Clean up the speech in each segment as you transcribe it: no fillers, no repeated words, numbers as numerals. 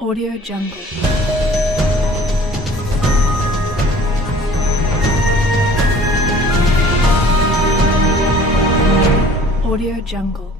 Audio Jungle. Audio Jungle.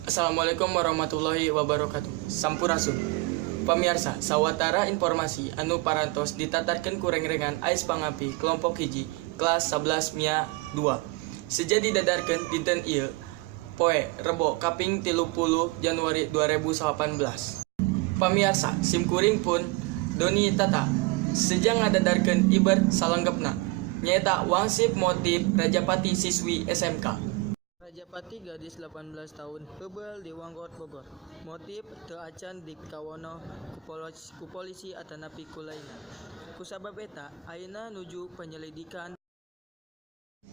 Assalamualaikum warahmatullahi wabarakatuh. Sampurasun. Pamirsa, sawatara informasi anu parantos ditatarkeun ku rengrengan Ais Pangapi kelompok hiji kelas 11 Mia 2. Sejadi dadarkeun dinten ieu poe Rebo kaping 30 Januari 2018. Pamirsa, simkuring pun Doni Tata sejang ngadadarkeun iber salanggepna nyaeta wangsip motif Rajapati siswi SMK. Rajapati gadis 18 tahun heubeul di Wanggot Bogor. Motif teu acan dikawono ku polisi atanapi ku lainna. Kusabab eta ayeuna nuju penyelidikan.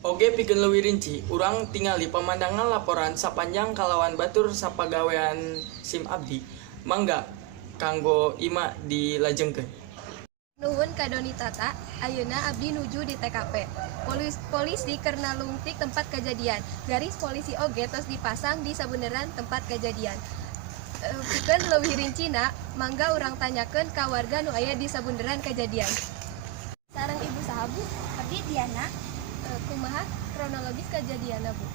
Oge pikeun leuwih rinci, urang tingali pemandangan laporan sapanjang kalawan batur sapagawean SIM abdi. Mangga kanggo Ima dilajengkeun. Nuhun ka Doni Tata, ayeuna abdi nuju di TKP. Polisi karena lungtik tempat kejadian. Garis polisi oge tos dipasang di sabeneran tempat kejadian. Pikeun leuwih rincina, mangga urang tanyakeun ka warga nu aya di sabeneran kejadian. Sareng Ibu saha Bu? Abdi Diana. Kumaha kronologis kejadianna Bu?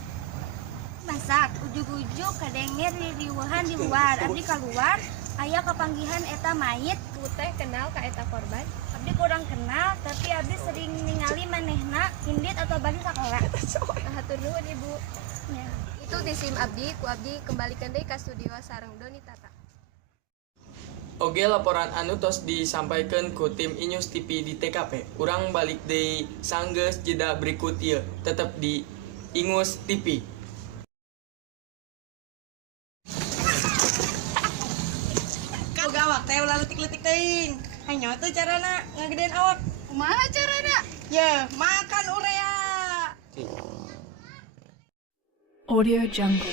Masak ujug-ujug kadenge ririweuhan di luar. Abdi keluar aya kapanggihan eta mayit. Bu teh kenal ka eta korban? Abdi kurang kenal, tapi abdi sering ningali manehna indit atau bagi sakola. Hatur nuhun Ibu. Ya. Itu di SIM abdi, ku abdi kembalikan deui ka studio sareng Doni Tata. Oge laporan anu tos disampaikan ku tim Inews TV di TKP. Urang balik deui sanggeus jeda berikut ieu. Tetep di Ingus TV. Boga awak teh ulah leutik-leutik teuing. Hanyo teh carana ngagedean awak. Kumaha carana? Ye, makan urea. Audio Jungle.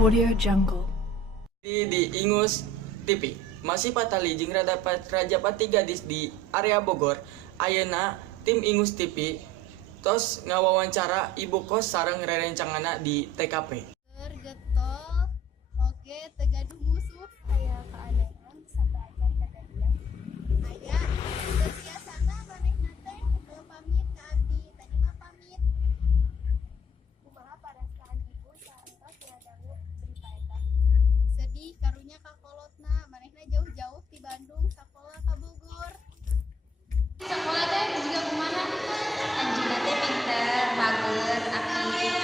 Audio Jungle. Di Ingus TV. Masih patali jeung Rajapati gadis di area Bogor. Ayeuna tim Ingus TV tos ngawawancara ibu kos sareng rerencanganna di TKP. Getol, oke tegaduh musuh aya keadaan sampai acan kejadian. Aya, biasana manehna teh pamit ka abdi, tadi mah pamit. Kumaha parasaan ibu saengtos diadangu berita eta? Sedih karunya kakolotna, manehna jauh-jauh ti Bandung sakola ka Bogor. Sakola teh juga kumaha? Anjeunna teh pinter, bager, aktif.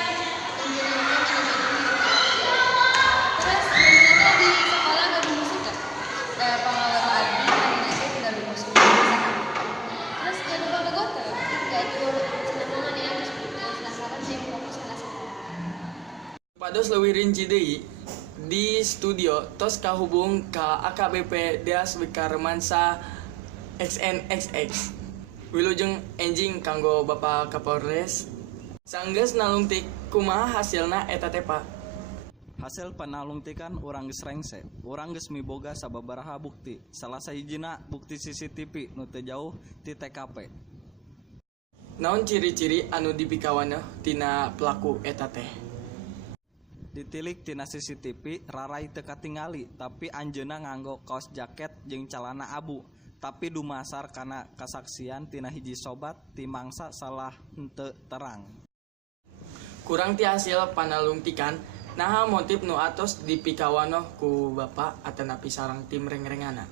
Pados leuwih rinci deui di studio tos kahubung ka AKBP Deas Wikarmansa XNXX. Wilujeng enjing kanggo Bapak Kapolres. Sanggeus nalungtik kumaha hasilna eta teh Pak? Hasil panalungtikan urang geus rengse. Urang geus miboga sababaraha bukti. Salah sahijina bukti CCTV nu teu jauh ti TKP. Naon ciri-ciri anu dipikawaneuh tina pelaku eta teh? Ditilik tina CCTV rarai teu katingali, tapi anjeunna nganggo kaos jaket jeung calana abu. tapi dumasar kana kasaksian tina hiji sobat ti mangsa salah henteu terang. Kurang ti hasil panalungtikan naha motif nu atos dipikawanoh ku Bapak atanapi sareng tim rengrengana.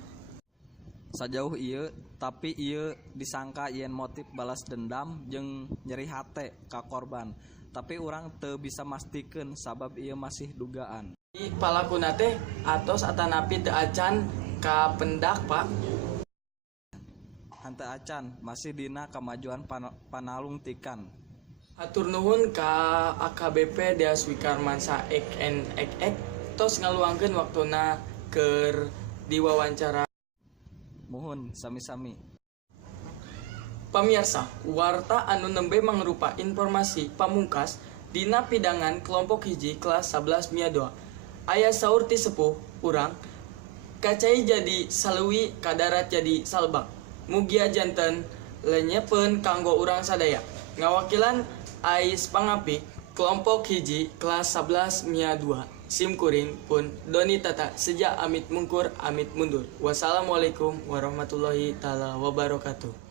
Sajauh ieu tapi ieu disangka yen motif balas dendam jeung nyeri hate ka korban, tapi urang teu bisa mastikeun sabab ieu masih dugaan. Di palakuna teh atos atanapi teu acan ka pendak Pak. Henteu acan masih dina kamajuan panalungtikan. Hatur nuhun ka AKBP Deas Wikarmansa ek tos ngaluangkeun waktuna keur diwawancara. Muhun sami-sami. Pamirsa, warta anu nembe mangrupa informasi pamungkas dina pidangan kelompok hiji kelas 11 Mia 2. Aya saur ti sepuh urang kacai jadi saleuwi kadarat jadi salbak. Mugia janten lenyepeun kanggo urang sadaya. Ngawakilan Ais Pangapi kelompok hiji kelas 11 Mia 2. Sim kuring pun Doni Tata sejak amit mungkur amit mundur. Wassalamualaikum warahmatullahi taala wabarakatuh.